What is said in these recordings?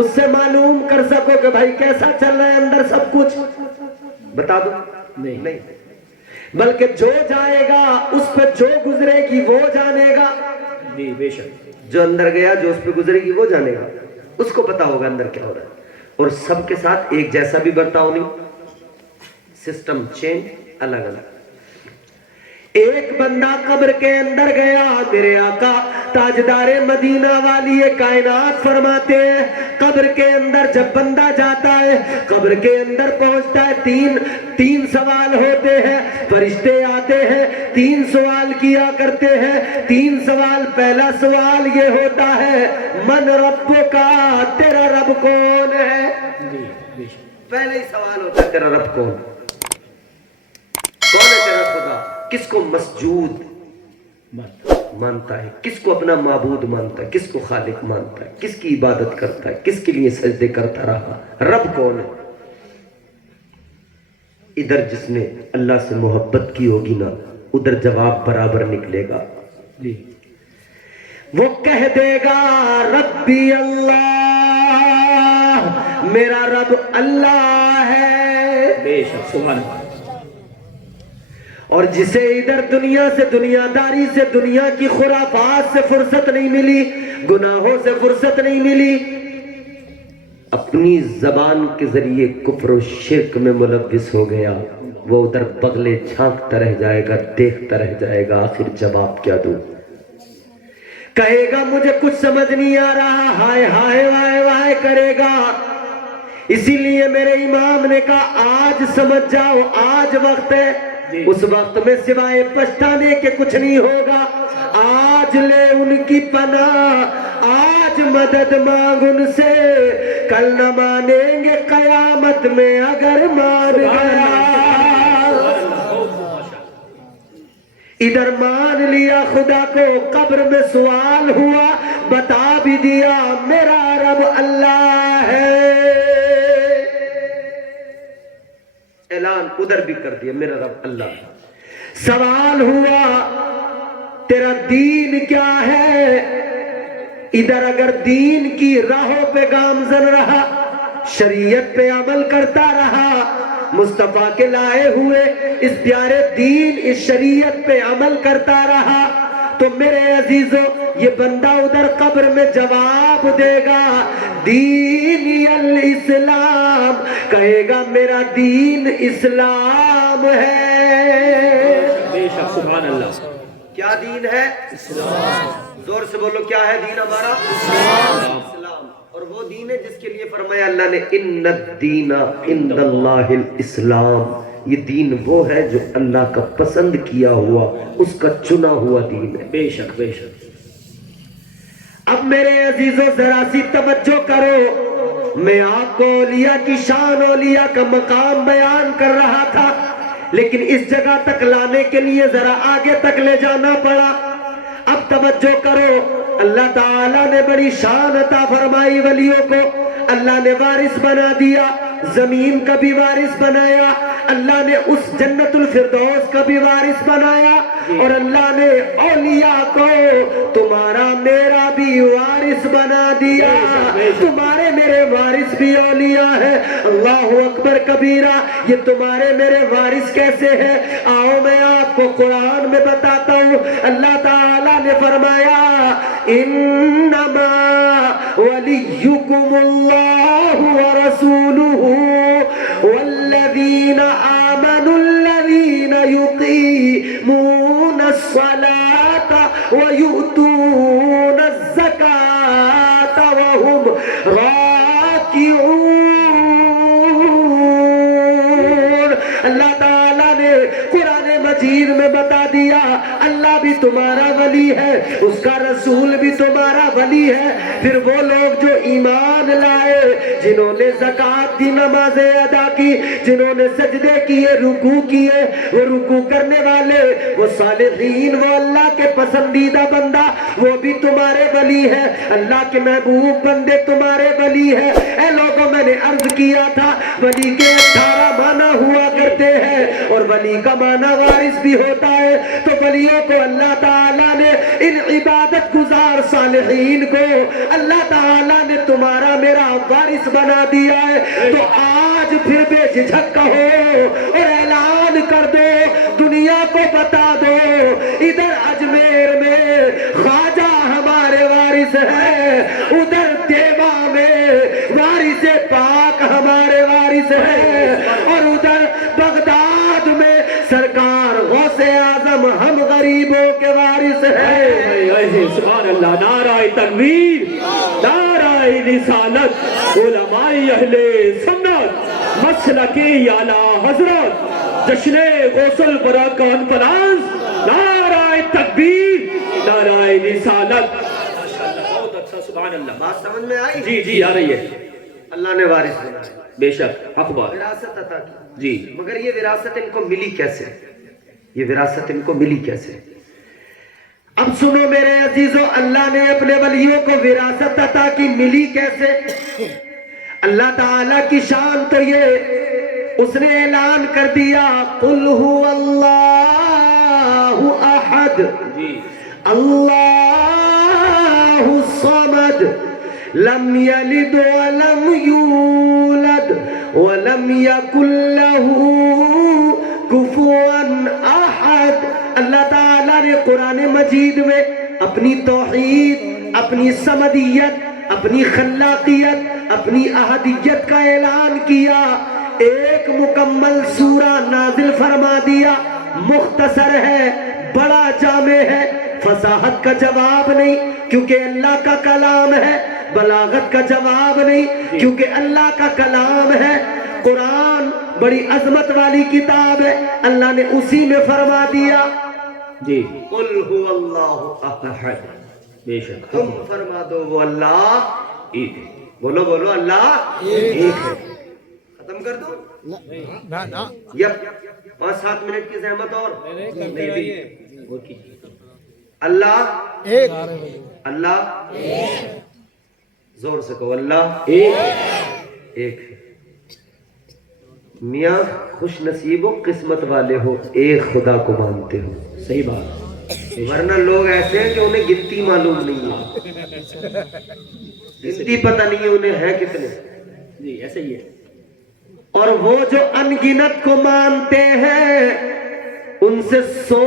اس سے معلوم کر سکو کہ بھائی کیسا چل رہا ہے اندر سب کچھ؟ بتا دو نہیں، بلکہ جو جائے گا اس پہ جو گزرے گی وہ جانے گا. جی بے شک. جو اندر گیا جو اس پہ گزرے گی وہ جانے گا، اس کو پتا ہوگا اندر کیا ہو رہا ہے. اور سب کے ساتھ ایک جیسا بھی برتاؤ نہیں، سسٹم چینج الگ الگ. ایک بندہ قبر کے اندر گیا، میرے آقا تاجدار مدینہ والی کائنات فرماتے ہیں قبر کے اندر جب بندہ جاتا ہے، قبر کے اندر پہنچتا ہے، تین سوال ہوتے ہیں. فرشتے آتے ہیں، 3 سوال کیا کرتے ہیں. 3 سوال. پہلا سوال یہ ہوتا ہے من رب کا، تیرا رب کون ہے؟ پہلے ہی سوال ہوتا ہے تیرا رب کون ہے تیرا خدا؟ کس کو مسجود مانتا ہے، کس کو اپنا معبود مانتا ہے، کس کو خالق مانتا ہے، کس کی عبادت کرتا ہے، کس کے لیے سجدے کرتا رہا؟ رب کون ہے؟ ادھر جس نے اللہ سے محبت کی ہوگی نا، ادھر جواب برابر نکلے گا. وہ کہہ دے گا ربی اللہ، میرا رب اللہ ہے. بے شک. سبحان اللہ. اور جسے ادھر دنیا سے، دنیا داری سے، دنیا کی خرافات سے فرصت نہیں ملی، گناہوں سے فرصت نہیں ملی، اپنی زبان کے ذریعے کفر و شرک میں ملوث ہو گیا، وہ ادھر بغلے جھانکتا رہ جائے گا، دیکھتا رہ جائے گا. آخر جواب کیا دوں؟ کہے گا مجھے کچھ سمجھ نہیں آ رہا، ہائے ہائے وائے وائے کرے گا. اسی لیے میرے امام نے کہا آج سمجھ جاؤ، آج وقت ہے. اس وقت میں سوائے پچھتانے کے کچھ نہیں ہوگا. آج لے ان کی پناہ، آج مدد مانگ ان سے، کل نہ مانیں گے قیامت میں اگر مان گیا. ادھر مان لیا خدا کو، قبر میں سوال ہوا، بتا بھی دیا میرا رب اللہ ہے. اعلان ادھر بھی کر دیا میرا رب اللہ ہے. سوال ہوا تیرا دین کیا ہے؟ ادھر اگر دین کی راہوں پہ گامزن رہا، شریعت پہ عمل کرتا رہا، مصطفیٰ کے لائے ہوئے اس پیارے دین، اس شریعت پہ عمل کرتا رہا، تو میرے عزیزو یہ بندہ ادھر قبر میں جواب دے گا دینی الاسلام، کہے گا میرا دین اسلام ہے. بے شک. سبحان اللہ. کیا دین ہے؟ اسلام. زور سے بولو کیا ہے دین ہمارا؟ اسلام. اور وہ دین ہے جس کے لیے فرمایا اللہ نے ان الدین عند اللہ الاسلام. یہ دین وہ ہے جو اللہ کا پسند کیا ہوا، اس کا چنا ہوا دین ہے. بے شک. بے شک. اب میرے عزیزو ذرا سی توجہ کرو، میں آپ کو اولیاء کی شان، اولیاء کا مقام بیان کر رہا تھا، لیکن اس جگہ تک لانے کے لیے ذرا آگے تک لے جانا پڑا. اب توجہ کرو، اللہ تعالیٰ نے بڑی شان عطا فرمائی ولیوں کو. اللہ نے وارث بنا دیا، زمین کا بھی وارث بنایا، اللہ نے اس جنت الفردوس کا بھی وارث بنایا، اور اللہ نے اولیاء کو تمہارا میرا بھی وارث بنا دیا. تمہارے میرے وارث بھی اولیاء ہے. اللہ اکبر کبیرہ. یہ تمہارے میرے وارث کیسے ہیں؟ آؤ میں آپ کو قرآن میں بتاتا ہوں. اللہ تعالیٰ نے فرمایا انما ولیکم اللہ ورسولہ والذین آمنوا الذین یقیمون الصلاة ویؤتون الزکاة وهم راکعون. اللہ تعالیٰ نے قرآن مجید میں بتا دیا اللہ بھی تمہارا ولی ہے، اس کا رسول بھی تمہارا ولی ہے. پھر وہ لوگ جو ایمان لائے، جنہوں نے زکوٰۃ دی، نمازیں ادا کی، جنہوں نے سجدے کیے، رکوع کیے، وہ رکوع کرنے والے، وہ صالحین، وہ اللہ کے پسندیدہ بندہ، وہ بھی تمہارے ولی ہے. اللہ کے محبوب بندے تمہارے ولی ہے. اے لوگوں میں نے عرض کیا تھا ولی کے 18 معنی ہوا کرتے ہیں، اور ولی کا معنی وارث بھی ہوتا ہے. تو ولیوں کو اللہ تعالیٰ نے، ان عبادت گزار صالحین کو اللہ تعالیٰ نے تمہارا میرا وارث بنا دیا ہے تو آج پھر بے جھجک کہو اور اعلان کر دو، دنیا کو بتا دو، ادھر اجمیر میں خواجہ ہمارے وارث ہے، ادھر دیوا میں وارث پاک ہمارے وارث ہے، اور ادھر بغداد میں سرکار غوث اعظم ہم غریبوں کے وارث ہے۔ سبحان اللہ، نعرہ تکبیر، نعرہ رسالت، علماء اہل سنت، مسلکی اعلیٰ حضرت، جشن غوث البرا کانفرنس، نعرہ تکبیر، نعرہ رسالت۔ بہت اچھا، سبحان اللہ۔ بات سمجھ میں آئی؟ جی جی آ رہی ہے۔ اللہ نے وارث بنایا، بے شک، حق بات۔ وراثت عطا کی۔ جی مگر یہ وراثت ان کو ملی کیسے؟ یہ وراثت ان کو ملی کیسے؟ اب سنو میرے عزیزو، اللہ نے اپنے ولیوں کو وراثت عطا کی، ملی کیسے؟ اللہ تعالیٰ کی شان تو یہ، اس نے اعلان کر دیا قل هو اللہ احد جی اللہ الصمد لم یلد ولم یولد ولم یکن له کفوا احد۔ اللہ تعالیٰ نے قرآن مجید میں اپنی توحید، اپنی صمدیت، اپنی خلاقیت، اپنی احدیت کا اعلان کیا، ایک مکمل سورہ نازل فرما دیا، مختصر ہے، بڑا جامع ہے، فصاحت کا جواب نہیں کیونکہ اللہ کا کلام ہے، بلاغت کا جواب نہیں کیونکہ اللہ کا کلام ہے، قرآن بڑی عظمت والی کتاب ہے، اللہ نے اسی میں فرما دیا جی قل هو اللہ احد۔ بے شک، تم فرما دو وہ اللہ ایک ہے۔ بولو بولو اللہ ایک ہے۔ ختم کر دو یپ 5-7 منٹ کی زحمت اور نہیں بھی۔ اور کیجیے۔ اللہ ایک اللہ زور سے کہو اللہ ایک ایک ہے۔ میاں خوش نصیب ہو، قسمت والے ہو، ایک خدا کو مانتے ہو، صحیح بات۔ ورنہ لوگ ایسے ہیں کہ انہیں گنتی معلوم نہیں ہے، گنتی پتہ نہیں ہے انہیں ہے کتنے۔ جی ایسے ہی ہے۔ اور وہ جو ان گنت کو مانتے ہیں ان سے 100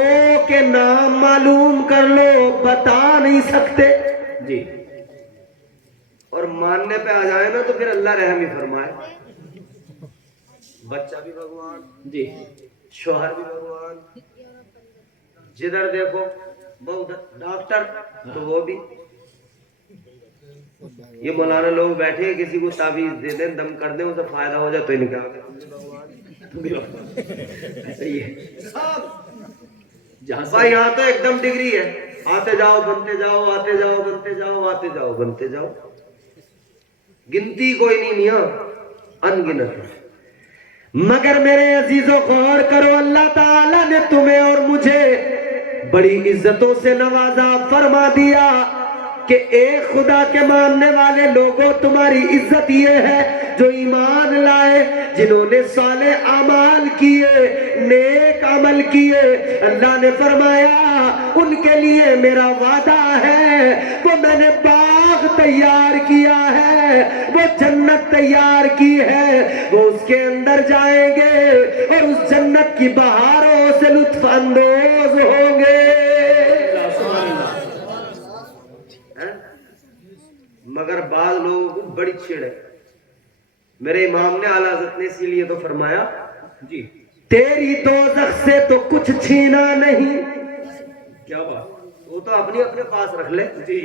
کے نام معلوم کر لو، بتا نہیں سکتے۔ جی اور ماننے پہ آ جائے نا تو پھر اللہ رحم ہی فرمائے، بچہ بھی بھگوان، جی شوہر بھی بھگوان، جدھر دیکھو بہت ڈاکٹر تو وہ بھی۔ یہ مولانا لوگ بیٹھے ہیں، کسی کو تعویذ دے دیں، دم کر دیں، اسے فائدہ ہو جائے تو ان کا ایسے ہی ہے۔ جہاں سے بھائی یہاں تو ایک دم ڈگری ہے، آتے جاؤ بنتے جاؤ، آتے جاؤ بنتے جاؤ، آتے جاؤ بنتے جاؤ، گنتی کوئی نہیں میاں، ان گنت ہے۔ مگر میرے عزیزو غور کرو، اللہ تعالیٰ نے تمہیں اور مجھے بڑی عزتوں سے نوازا، فرما دیا کہ ایک خدا کے ماننے والے لوگوں، تمہاری عزت یہ ہے جو ایمان لائے، جنہوں نے صالح اعمال کیے، نیک عمل کیے۔ اللہ نے فرمایا ان کے لیے میرا وعدہ ہے، وہ میں نے باغ تیار کیا ہے، وہ جنت تیار کی ہے، وہ اس کے اندر جائیں گے اور اس جنت کی بہاروں سے لطف اندوز ہوں گے۔ مگر بعض لوگوں کو بڑی چھڑ ہے۔ میرے امام نے اعلیٰ حضرت نے اسی لیے تو فرمایا جی تیری دوزخ سے تو کچھ چھینا نہیں، کیا بات۔ وہ تو اپنی اپنے پاس رکھ لے، جی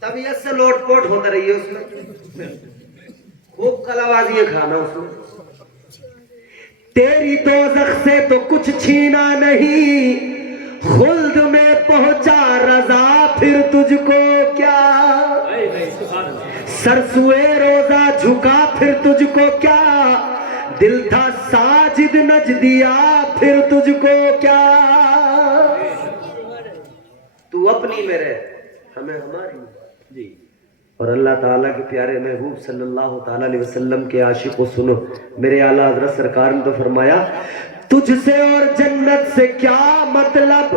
طبیعت سے لوٹ پوٹ ہوتا رہی ہے اس میں، خوب کلاوازی کھانا اس میں۔ تیری دوزخ سے تو کچھ چھینا نہیں، خلد میں پہنچا رضا پھر تجھ کو کیا، سر سوئے روزہ جھکا پھر تجھ کو کیا، دل تھا ساجد نچ دیا پھر تجھ کو کیا۔ تو اپنی میں رہ، ہمیں ہماری۔ جی اور اللہ تعالیٰ کے پیارے محبوب صلی اللہ تعالیٰ علیہ وسلم کے عاشق و سنو، میرے اعلیٰ حضرت سرکار نے تو فرمایا تجھ سے اور جنت سے کیا مطلب،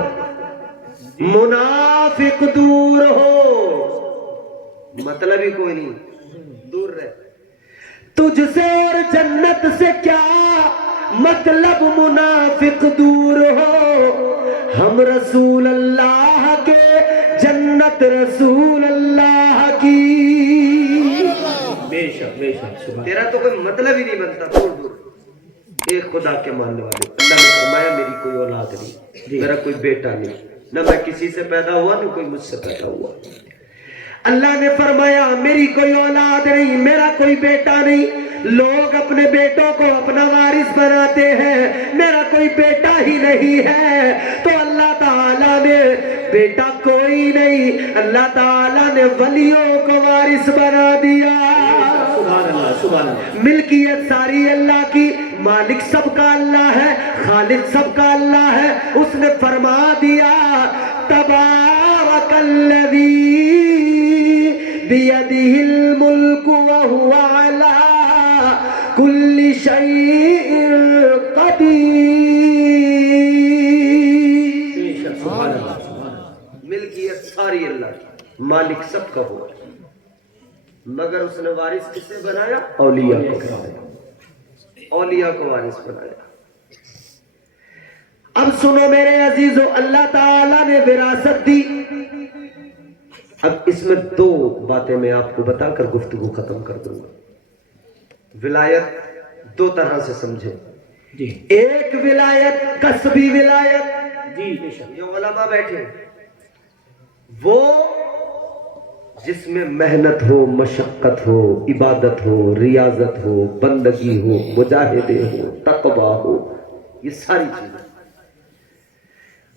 منافق دور ہو، مطلب ہی کوئی نہیں، دور رہ. تجھ سے اور جنت سے کیا مطلب منافق دور ہو، ہم رسول اللہ کے جنت رسول اللہ کی. بے شک بے شک سبحان تیرا تو کوئی مطلب ہی نہیں بنتا. دور دور ایک خدا کے ماننے والے. اللہ نے فرمایا میری کوئی اولاد نہیں، میرا کوئی بیٹا نہیں، نہ میں کسی سے پیدا ہوا نہ کوئی مجھ سے پیدا ہوا. اللہ نے فرمایا میری کوئی اولاد نہیں، میرا کوئی بیٹا نہیں. لوگ اپنے بیٹوں کو اپنا وارث بناتے ہیں، میرا کوئی بیٹا ہی نہیں ہے. تو اللہ تعالیٰ نے بیٹا کوئی نہیں، اللہ تعالیٰ نے ولیوں کو وارث بنا دیا. اللہ سبحان اللہ. ملکیت ساری اللہ کی، مالک سب کا اللہ ہے، خالق سب کا اللہ ہے. اس نے فرما دیا تبارک الذی بیدہ الملک وہو علی کل شیء قدیر. بے شک سبحان اللہ سبحان اللہ. ملکیت ساری اللہ کی، مالک سب کا ہوا، مگر اس نے وارث کسے بنایا؟ اولیاء کو بنایا. اولیاء کو وارث بنایا. اب سنو میرے عزیزو، اللہ تعالیٰ نے وراثت دی. اب اس میں دو باتیں میں آپ کو بتا کر گفتگو ختم کر دوں گا. ولایت دو طرح سے سمجھے. جی ایک ولایت کسبی ولایت، جی بے شک. جو علماء بیٹھے وہ جس میں محنت ہو، مشقت ہو، عبادت ہو، ریاضت ہو، بندگی ہو، مجاہدے ہو، تقویٰ ہو، یہ ساری چیزیں.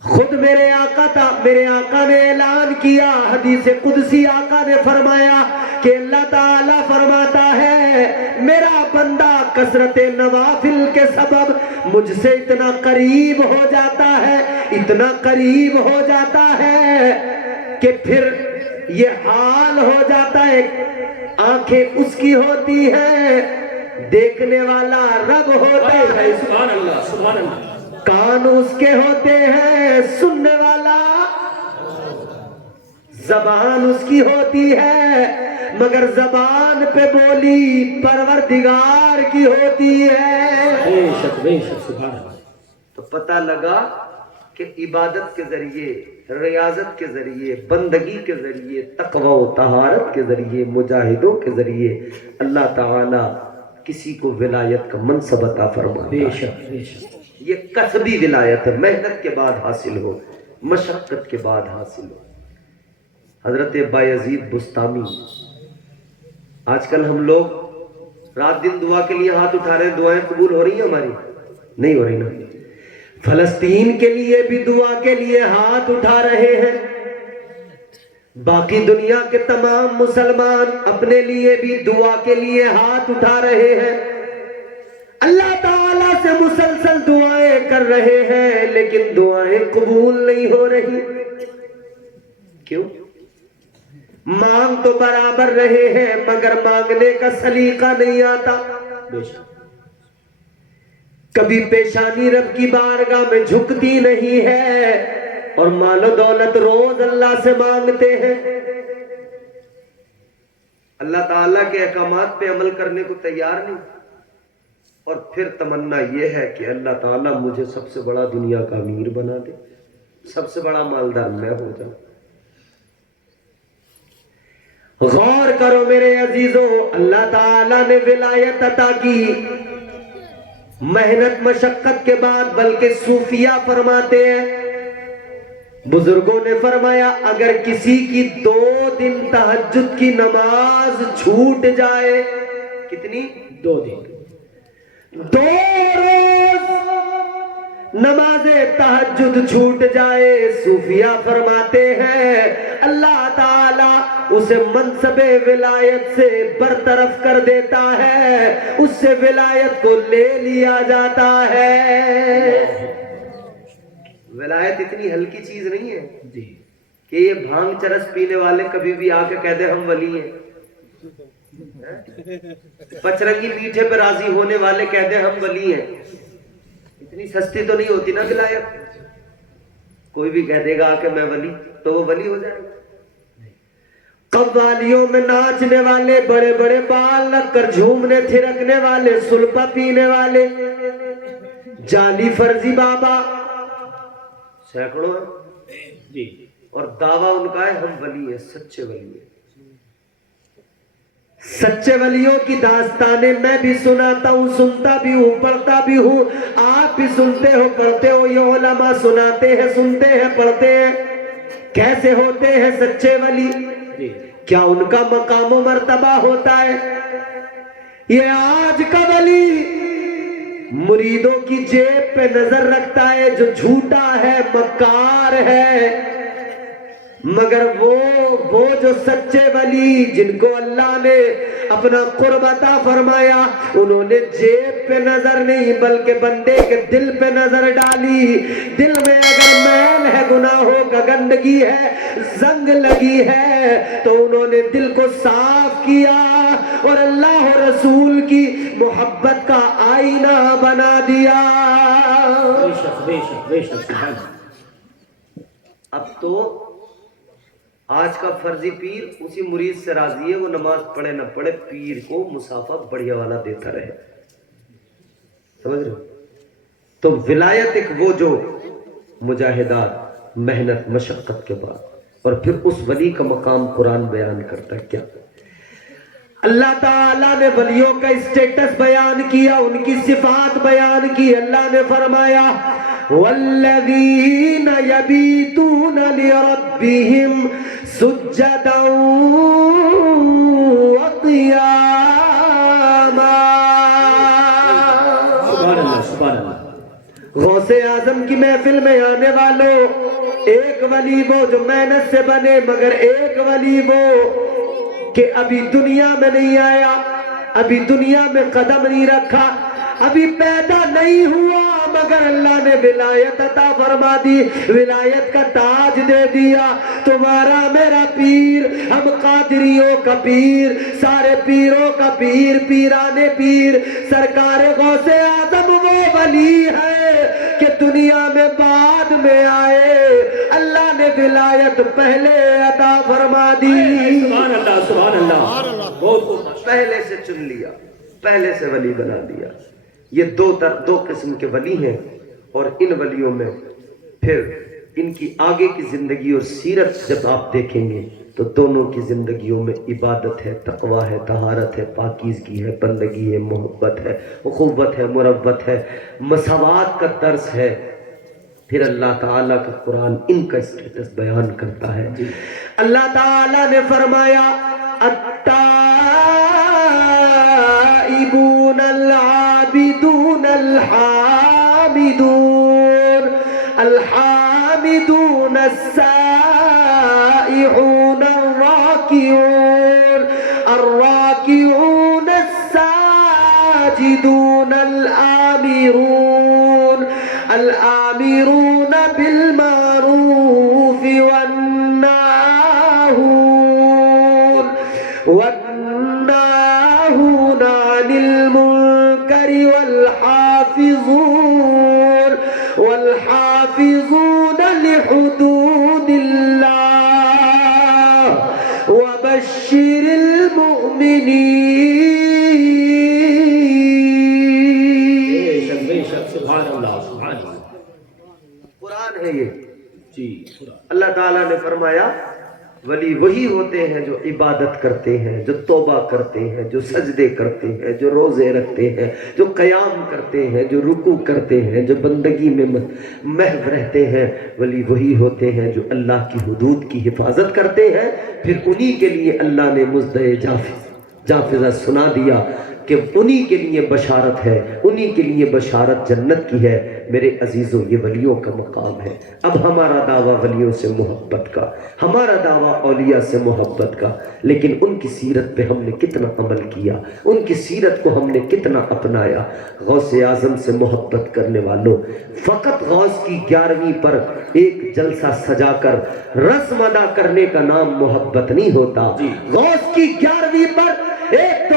خود میرے آقا تھا، میرے آقا نے اعلان کیا، حدیث قدسی آقا نے فرمایا کہ اللہ تعالیٰ فرماتا ہے میرا بندہ کثرت نوافل کے سبب مجھ سے اتنا قریب ہو جاتا ہے، اتنا قریب ہو جاتا ہے کہ پھر یہ حال ہو جاتا ہے، آنکھیں اس کی ہوتی ہیں، دیکھنے والا رب ہوتا ہے، سبحان اللہ سبحان اللہ. کان اس کے ہوتے ہیں، سننے والا، زبان اس کی ہوتی ہے، مگر زبان پہ بولی پروردگار کی ہوتی ہے. بے شک بے شک سبحان اللہ. تو پتہ لگا کہ عبادت کے ذریعے، ریاضت کے ذریعے، بندگی کے ذریعے، تقوی و طہارت کے ذریعے، مجاہدوں کے ذریعے اللہ تعالی کسی کو ولایت کا منصب عطا فرماتا بے ہے. شک بے شک. یہ کسبی ولایت ہے، محنت کے بعد حاصل ہو، مشقت کے بعد حاصل ہو. حضرت بایزید بستامی، آج کل ہم لوگ رات دن دعا کے لیے ہاتھ اٹھا رہے ہیں، دعائیں قبول ہو رہی ہیں ہماری؟ نہیں ہو رہی نا. فلسطین کے لیے بھی دعا کے لیے ہاتھ اٹھا رہے ہیں، باقی دنیا کے تمام مسلمان اپنے لیے بھی دعا کے لیے ہاتھ اٹھا رہے ہیں. اللہ تعالیٰ سے مسلسل دعائیں کر رہے ہیں، لیکن دعائیں قبول نہیں ہو رہی. کیوں؟ مانگ تو برابر رہے ہیں مگر مانگنے کا سلیقہ نہیں آتا. بے شک. کبھی پیشانی رب کی بارگاہ میں جھکتی نہیں ہے، اور مال و دولت روز اللہ سے مانگتے ہیں. اللہ تعالیٰ کے احکامات پہ عمل کرنے کو تیار نہیں، اور پھر تمنا یہ ہے کہ اللہ تعالیٰ مجھے سب سے بڑا دنیا کا امیر بنا دے، سب سے بڑا مالدار میں ہو جاؤں. غور کرو میرے عزیزو، اللہ تعالیٰ نے ولایت عطا کی محنت مشقت کے بعد. بلکہ صوفیہ فرماتے ہیں، بزرگوں نے فرمایا اگر کسی کی 2 دن تہجد کی نماز چھوٹ جائے، کتنی؟ 2 دن، 2 روز نماز تہجد چھوٹ جائے، صوفیہ فرماتے ہیں اللہ تعالیٰ اسے منصب ولایت سے برطرف کر دیتا ہے، اس سے ولایت کو لے لیا جاتا ہے. ولایت اتنی ہلکی چیز نہیں ہے جی کہ یہ بھانگ چرس پینے والے کبھی بھی آ کے کہہ دیں ہم ولی ہیں، پچرنگی میٹھے پہ راضی ہونے والے کہہ دیں ہم ولی ہیں. اتنی سستی تو نہیں ہوتی نا ولایت. کوئی بھی کہہ دے گا کہ میں ولی، تو وہ ولی ہو جائے گا. قوالیوں میں ناچنے والے، بڑے بڑے بال رکھ کر جھومنے تھرکنے والے، سلپا پینے والے، جعلی فرضی بابا سینکڑوں ہیں، جی اور دعویٰ ان کا ہے ہم ولی ہیں، سچے ولی ہیں۔ سچے ولیوں کی داستانیں میں بھی سناتا ہوں، سنتا بھی ہوں، پڑھتا بھی ہوں، آپ بھی سنتے ہو پڑھتے ہو، یہ علماء سناتے ہیں، سنتے ہیں، پڑھتے ہیں۔ کیسے ہوتے ہیں سچے ولی؟ جی کیا ان کا مقام و مرتبہ ہوتا ہے؟ یہ آج کا ولی مریدوں کی جیب پہ نظر رکھتا ہے، جو جھوٹا ہے، مکار ہے، مگر وہ جو سچے ولی جن کو اللہ نے اپنا قرب عطا فرمایا، انہوں نے جیب پہ نظر نہیں بلکہ بندے کے دل پہ نظر ڈالی۔ دل میں اگر میل ہے، گناہوں کا گندگی ہے، زنگ لگی ہے، تو انہوں نے دل کو صاف کیا اور اللہ و رسول کی محبت کا آئینہ بنا دیا۔ بے شک بے شک بے شک، سبحان اللہ۔ اب تو آج کا فرضی پیر اسی مرید سے راضی ہے، وہ نماز پڑھے نہ پڑھے، پیر کو مسافہ بڑھیا والا دیتا رہے۔ سمجھ رہے ہو؟ تو ولایت ایک وہ جو مجاہدات، محنت، مشقت کے بعد، اور پھر اس ولی کا مقام قرآن بیان کرتا ہے۔ کیا اللہ تعالیٰ نے ولیوں کا اسٹیٹس بیان کیا، ان کی صفات بیان کی۔ اللہ نے فرمایا والذین یبیتون لربہم سجدا وقیاما۔ سبحان اللہ سبحان اللہ۔ غوث اعظم کی محفل میں آنے والوں، ایک ولی وہ جو محنت سے بنے، مگر ایک ولی وہ کہ ابھی دنیا میں نہیں آیا، ابھی دنیا میں قدم نہیں رکھا، ابھی پیدا نہیں ہوا، مگر اللہ نے ولایت عطا فرما دی، ولایت کا تاج دے دیا۔ تمہارا میرا پیر، ہم قادریوں کا پیر، سارے پیروں کا پیر، پیرانے پیر، سرکار غوث اعظم وہ ولی ہے کہ دنیا میں بعد میں آئے، اللہ نے ولایت پہلے عطا فرما دی۔ سبحان اللہ سبحان اللہ، بہت بہت پہلے سے چن لیا، پہلے سے ولی بنا دیا۔ یہ دو قسم کے ولی ہیں، اور ان ولیوں میں پھر ان کی آگے کی زندگی اور سیرت جب آپ دیکھیں گے تو دونوں کی زندگیوں میں عبادت ہے، تقوی ہے، طہارت ہے، پاکیزگی ہے، بندگی ہے، محبت ہے، اخوت ہے، مروت ہے، مساوات کا درس ہے۔ پھر اللہ تعالیٰ کا قرآن ان کا اسٹیٹس بیان کرتا ہے۔ اللہ تعالیٰ نے فرمایا التائبون العابدون الحامدون الحامدون السائحون الراكعون الراكعون الساجدون الآمرون الآمرون بالمعروف والناهون عن المنكر والحافظون لحدود الله وبشر المؤمنين۔ سبحان اللہ سبحان اللہ۔ قرآن ہے یہ۔ جی اللہ تعالیٰ نے فرمایا ولی وہی ہوتے ہیں جو عبادت کرتے ہیں، جو توبہ کرتے ہیں، جو سجدے کرتے ہیں، جو روزے رکھتے ہیں، جو قیام کرتے ہیں، جو رکوع کرتے ہیں، جو بندگی میں محو رہتے ہیں۔ ولی وہی ہوتے ہیں جو اللہ کی حدود کی حفاظت کرتے ہیں۔ پھر انہی کے لیے اللہ نے مزدہ جافظہ سنا دیا کہ انہی کے لیے بشارت ہے، انہی کے لیے بشارت جنت کی ہے۔ میرے عزیزوں، یہ ولیوں کا مقام ہے۔ اب ہمارا دعویٰ ولیوں سے محبت کا، ہمارا دعویٰ اولیاء سے محبت کا، لیکن ان کی سیرت پہ ہم نے کتنا عمل کیا، ان کی سیرت کو ہم نے کتنا اپنایا۔ غوث اعظم سے محبت کرنے والوں، فقط غوث کی 11ویں پر ایک جلسہ سجا کر رسم ادا کرنے کا نام محبت نہیں ہوتا۔ غوث کی 11ویں پر ایک تو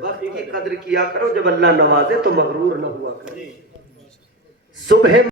وقت کی قدر کیا کرو، جب اللہ نوازے تو مغرور نہ ہوا کرو۔ صبح